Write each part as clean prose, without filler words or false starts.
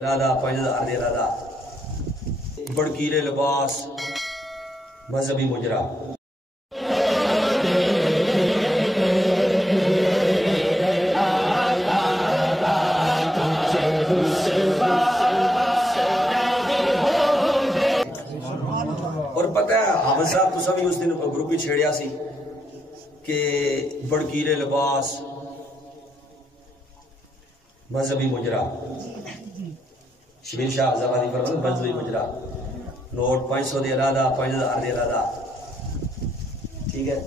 ارادہ پائندار دے ارادہ بڑکیرے لباس مذہبی مجرا اور پتہ ہے حافظ صاحب تو سبھی اس دن گروپ ہی چھیڑیا سی کہ بڑکیرے لباس مذہبی مجرا شبیر شاہ زبادی فرماتے مذہبی مجرا نوٹ 500 دے ارادہ 5000 دے ارادہ ٹھیک ہے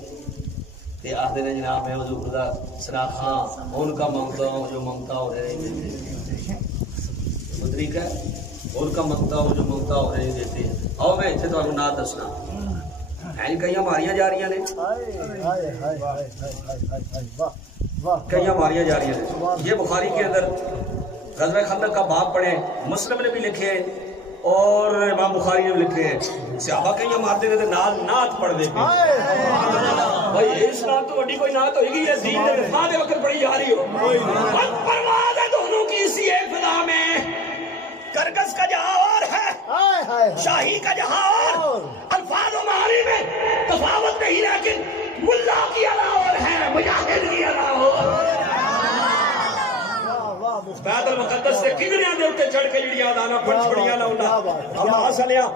تے آخر نے جناب میں حضور خدا سنا خان ان کا ممتا ہوں جو ممتا ہو رہے ہیں وہ طریقہ ہے ان کا ممتا ہوں جو ممتا ہو رہے دیتے ہیں آؤ میں اتنے تو نہ دسنا این کئی ماریاں جا رہی ہیں کئی ماریاں جا رہی ہیں یہ بخاری کے اندر غزوہ خندق کا باب پڑھے مسلم نے بھی لکھے اور امام بخاری نے بھی لکھے ہیں صحابہ کئی مارتے تھے نعت پڑھ دے بھائی اس نعت تو بڑی کوئی نعت ہوئی گی یہ دین نے رفاہ دے وقت پڑھی جا رہی ہو پرواز ہے دونوں کی اسی ایک فضا میں کرگس کا جہاں اور ہے شاہی کا جہاں اور الفاظ و معانی میں تفاوت نہیں لیکن ملا کی ادا اور ہے مجاہد کی ادا اور بیت المقدس سے کنگریاں دے اٹھے چڑھ کے جڑیاں دانا پڑھ چھڑیاں نہ انہا ہم آسانیاں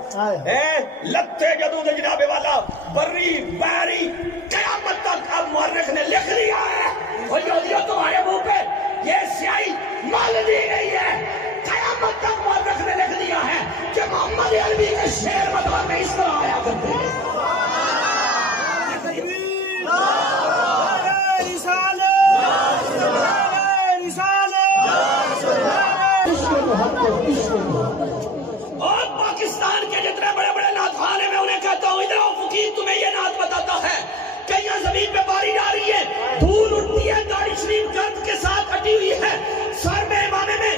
لگتے جدو دے جناب والا بری بیری قیامت تک اب مورخ نے لکھ لیا ہے اور یہ تمہارے منہ پہ یہ سیاہی مال دی گئی ہے قیامت تک مورخ نے لکھ دیا ہے کہ محمد عربی کے شعر مدار میں اس طرح آیا کرتے ہیں اور پاکستان کے جتنے بڑے بڑے نعت خوان ہیں میں انہیں کہتا ہوں ادھر آؤ فقیر تمہیں یہ نعت بتاتا ہے کہ یہاں زمین پہ باری جا رہی ہے دھول اٹھتی ہے داڑھی شریف گرد کے ساتھ ہٹی ہوئی ہے سر میں امامے میں